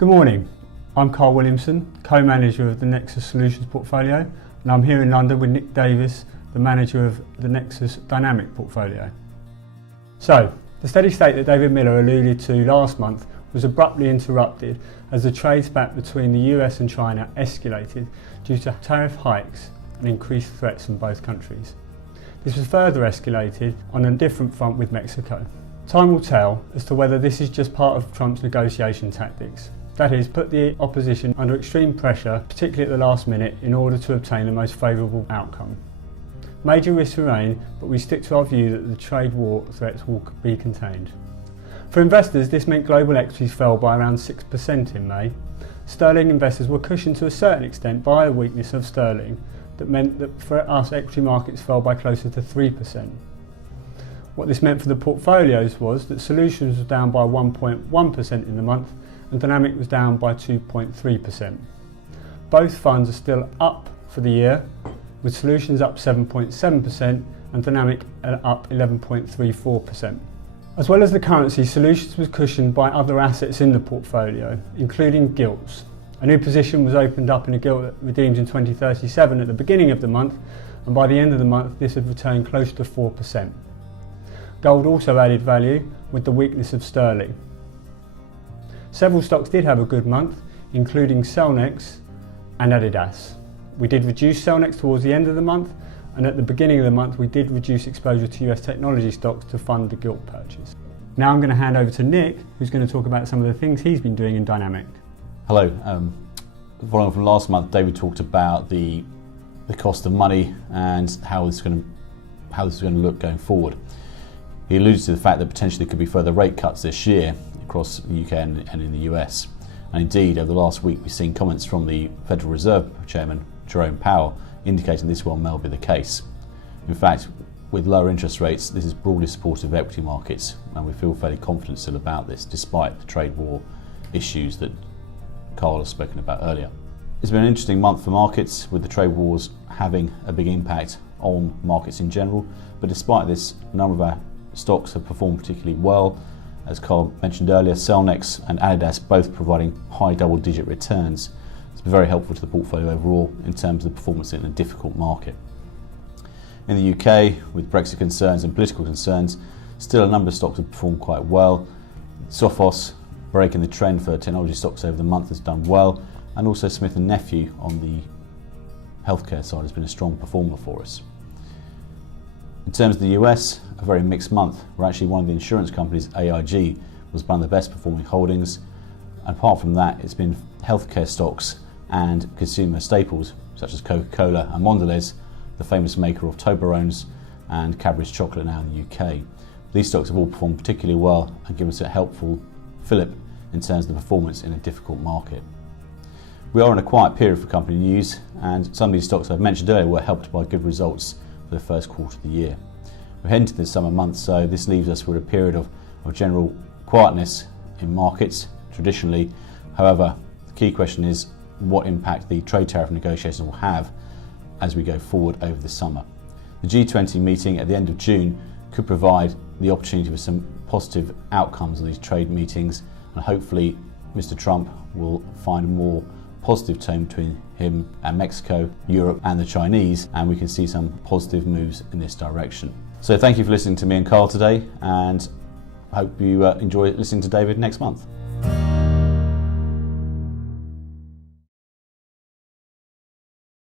Good morning, I'm Carl Williamson, co-manager of the Nexus Solutions portfolio, and I'm here in London with Nick Davis, the manager of the Nexus Dynamic portfolio. So, the steady state that David Miller alluded to last month was abruptly interrupted as the trade spat between the US and China escalated due to tariff hikes and increased threats from both countries. This was further escalated on a different front with Mexico. Time will tell as to whether this is just part of Trump's negotiation tactics. That is, put the opposition under extreme pressure, particularly at the last minute, in order to obtain the most favourable outcome. Major risks remain, but we stick to our view that the trade war threats will be contained. For investors, this meant global equities fell by around 6% in May. Sterling investors were cushioned to a certain extent by a weakness of sterling that meant that for us equity markets fell by closer to 3%. What this meant for the portfolios was that Solutions was down by 1.1% in the month and Dynamic was down by 2.3%. Both funds are still up for the year, with Solutions up 7.7% and Dynamic up 11.34%. As well as the currency, Solutions was cushioned by other assets in the portfolio, including gilts. A new position was opened up in a gilt that redeems in 2037 at the beginning of the month, and by the end of the month this had returned close to 4%. Gold also added value with the weakness of sterling. Several stocks did have a good month, including Cellnex and Adidas. We did reduce Cellnex towards the end of the month, and at the beginning of the month we did reduce exposure to US technology stocks to fund the gilt purchase. Now I'm going to hand over to Nick, who's going to talk about some of the things he's been doing in Dynamic. Hello. Following from last month, David talked about the cost of money and how this is going to look going forward. He alluded to the fact that potentially there could be further rate cuts this year across the UK and in the US. And indeed, over the last week, we've seen comments from the Federal Reserve Chairman, Jerome Powell, indicating this well may be the case. In fact, with lower interest rates, this is broadly supportive of equity markets, and we feel fairly confident still about this, despite the trade war issues that Carl has spoken about earlier. It's been an interesting month for markets, with the trade wars having a big impact on markets in general, but despite this, a number of our stocks have performed particularly well. As Carl mentioned earlier, Cellnex and Adidas both providing high double-digit returns. It's been very helpful to the portfolio overall in terms of the performance in a difficult market. In the UK, with Brexit concerns and political concerns, still a number of stocks have performed quite well. Sophos, breaking the trend for technology stocks over the month, has done well, and also Smith & Nephew on the healthcare side has been a strong performer for us. In terms of the US, a very mixed month, where actually one of the insurance companies, AIG, was one of the best performing holdings. And apart from that, it's been healthcare stocks and consumer staples such as Coca-Cola and Mondelez, the famous maker of Toblerones and Cadbury's chocolate now in the UK. These stocks have all performed particularly well and given us a helpful fillip in terms of the performance in a difficult market. We are in a quiet period for company news, and some of these stocks I've mentioned earlier were helped by good results for the first quarter of the year. We're heading to the summer months, so this leaves us with a period of general quietness in markets traditionally. However, the key question is what impact the trade tariff negotiations will have as we go forward over the summer. The G20 meeting at the end of June could provide the opportunity for some positive outcomes of these trade meetings, and hopefully Mr. Trump will find a more positive tone between him and Mexico, Europe and the Chinese, and we can see some positive moves in this direction. So thank you for listening to me and Carl today, and I hope you enjoy listening to David next month.